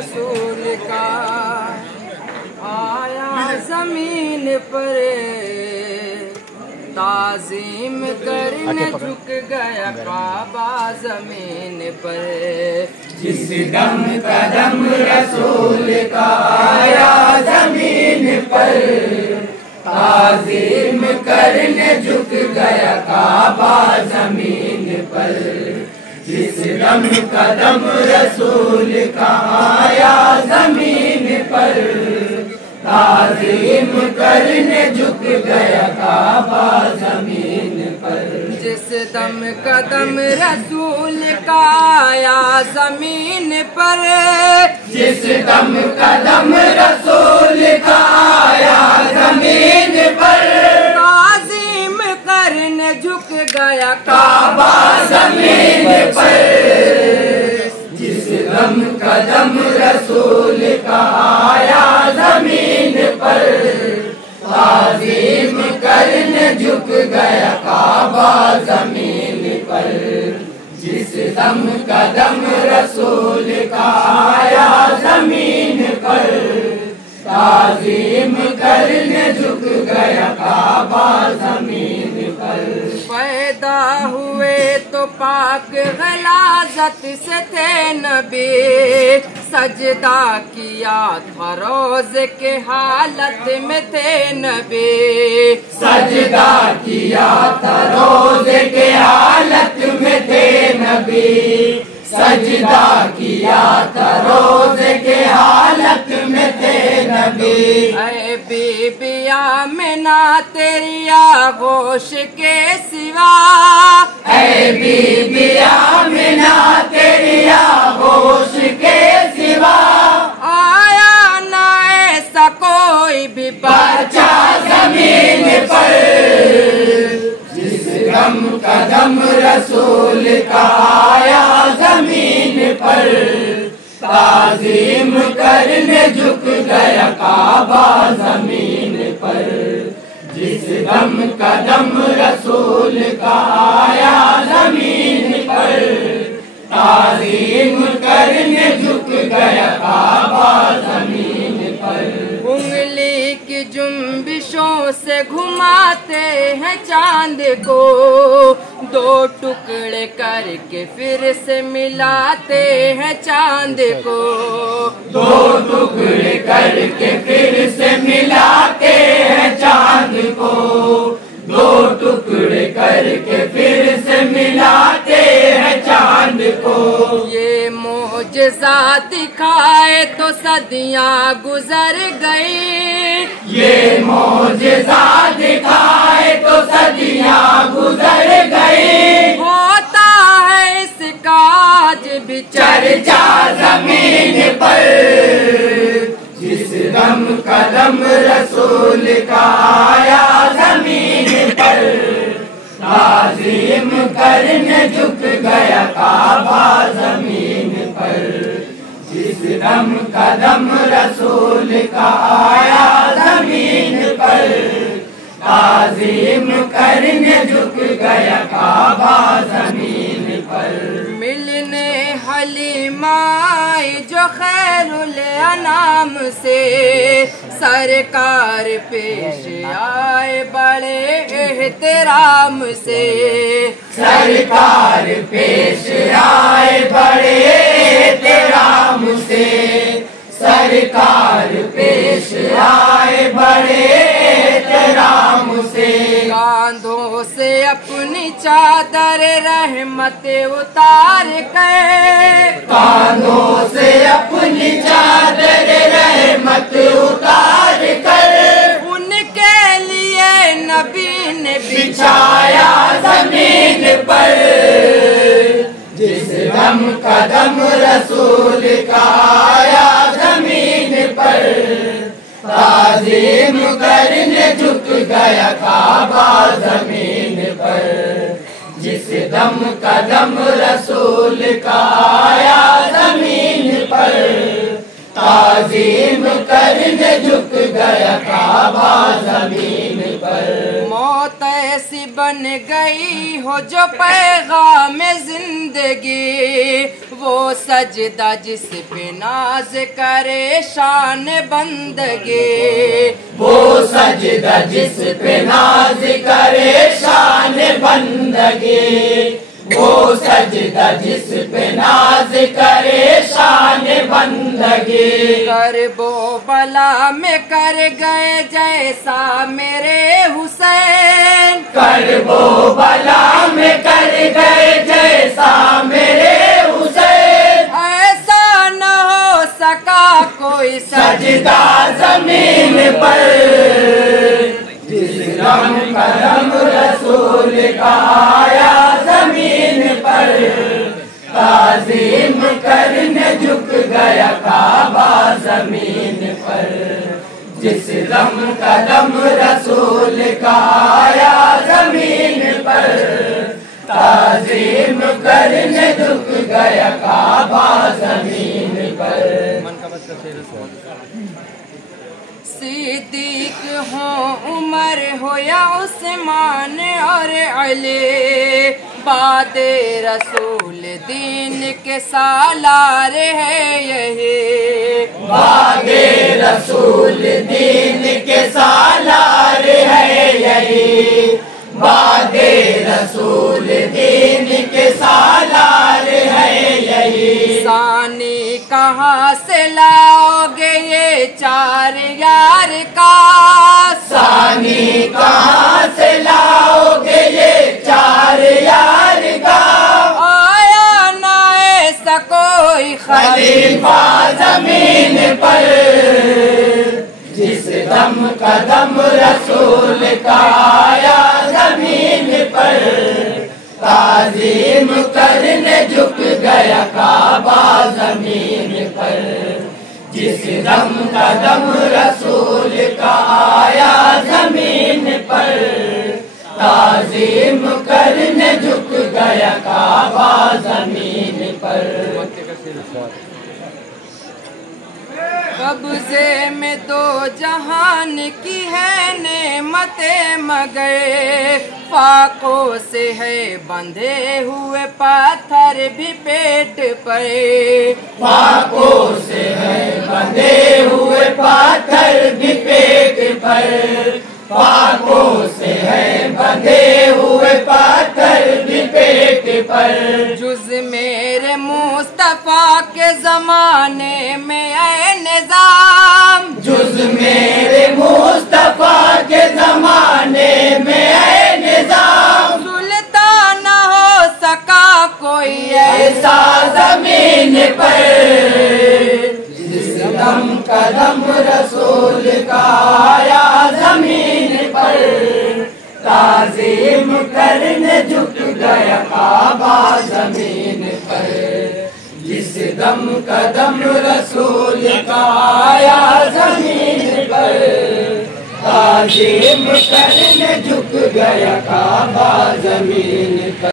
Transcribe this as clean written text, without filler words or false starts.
रसूल का आया जमीन पर, ताज़ीम करने झुक गया काबा जमीन पर। जिस दम कदम रसूल का आया जमीन पर, ताज़ीम करने झुक गया काबा जमीन पर। जिस दम कदम रसूल का आया जमीन पर, ताज़ीम करने झुक गया काबा जमीन पर। जिस दम कदम रसूल का आया जमीन पर, जिस दम कदम रसूल का आया जमीन पर, ताज़ीम करने झुक गया काबा जमीन पर। जिस दम कदम रसूल का आया जमीन पर, ताज़ीम करने झुक गया काबा जमीन पर। जिस दम कदम रसूल का आया जमीन पर, ताज़ीम करने झुक गया काबा जमीन पर। पैदा हुए तो पाक गलाजत से थे नबी, सजदा किया था रोज के हालत में थे नबी। सजदा किया था रोज के हालत में थे नबी। सजदा किया था रोज के हालत में थे नबी। ऐ बीबिया में ना तेरी आगोश के सिवा, ऐ बीबिया में ना तेरी आगोश के सिवा, आया ना ऐसा कोई भी बच्चा जमीन पर। जिस दम कदम रसूल का आया जमीन पर, ताज़ीम करने झुक गया काबा जमीन पर। जिस दम कदम रसूल का आया जमीन पर, ताज़ीम करने झुक गया काबा जमीन पर। उंगली की जुम्बिशों से घुमाते हैं चांद को, दो टुकड़े करके फिर से मिलाते हैं चांद को। दो टुकड़े करके फिर से मिलाते हैं चांद को। दो टुकड़े करके फिर से मिलाते हैं चांद को। ये मोजज़ा दिखाए तो सदियां गुजर गई, ये मोजज़ा दिखाए तो सदियां गुजर गई। होता है इसका आज भी चर्चा जमीन पर। जिस दम कदम रसूल का आया जमीन पर, ताज़ीम करने झुक गया काबा जमीन पर। जिस दम कदम रसूल का आया जमीन पर, ताज़ीम करने झुक गया काबा जमीन पर। मिलने हलीमा जो खैरुल अनाम से, सरकार पेश आए बड़े एहतराम से। सरकार पेश आए बड़े एहतराम से। सरकार पेश आए बड़े एहतराम से। कांधों से अपनी चादर रहमत उतार कर, कांधों से अपनी चादर रहमत उतार कर, उनके लिए नबी ने बिछाया जमीन पर। जिस दम कदम रसूल का आया जमीन पर, ताज़ीम करने झुक गया काबा जमीन पर। जिस दम कदम रसूल का आया जमीन पर, ताज़ीम करने झुक गया काबा जमीन पर। मौत ऐसी बन गई हो जो पैगाम जिंदगी, वो सजदा जिस पे नाज करे शान बंदगी, वो सजदा जिस पे नाज करे शान बंदगी, वो सजदा जिस पे नाज करे शान बंदगी। करबो बला में कर गए जैसा मेरे हुसैन, करबो बला में कर गए जैसा मेरे हुसैन, ऐसा न हो सका कोई सजदा जमीन पर, जिस दम कदम रसूल का आया जमीन पर, ताज़ीम करने झुक गया काबा जमीन पर, जिस दम कदम रसूल का आया जमीन पर, ताज़ीम करने झुक गया काबा जमीन पर। सिद्दीक हो उमर हो या उस्मान और अली, बादे रसूल दीन के सालार है यही, बादे रसूल दीन के सालार है यही, बादे रसूल दीन के सालार है यही। सानी कहाँ से लाओगे ये चार यार का, सानी कहाँ से लाओगे ये चार यार का, आया ना ऐसा कोई खलीफा जमीन पर, जिस दम कदम रसूल का आया जमीन पर, ताज़ीम करने झुक गया काबा जमीन पर, जिस दम कदम रसूल का आया जमीन पर, ताज़ीम करने झुक गया काबा जमीन पर। कब्जे में दो जहान की है नेमते मगर, फाकों से है बंधे हुए पत्थर भी पेट पर, फाकों से है बंधे हुए पत्थर भी पेट पर, फाकों से है बंधे हुए पत्थर भी पेट पर। जुज मेरे मुस्तफा के जमाने में ऐ निजाम, जुज मेरे मुस्तफा के जमाने में ऐ निजाम, सुल्तान हो सका कोई ऐसा जमीन पर, जिस दम कदम रसूल का आया जमीन पर, ताज़ीम करने झुक गया काबा जमीन पर, जिस दम कदम रसूल का आया जमीन पर, ताज़ीम करने झुक गया काबा जमीन पर।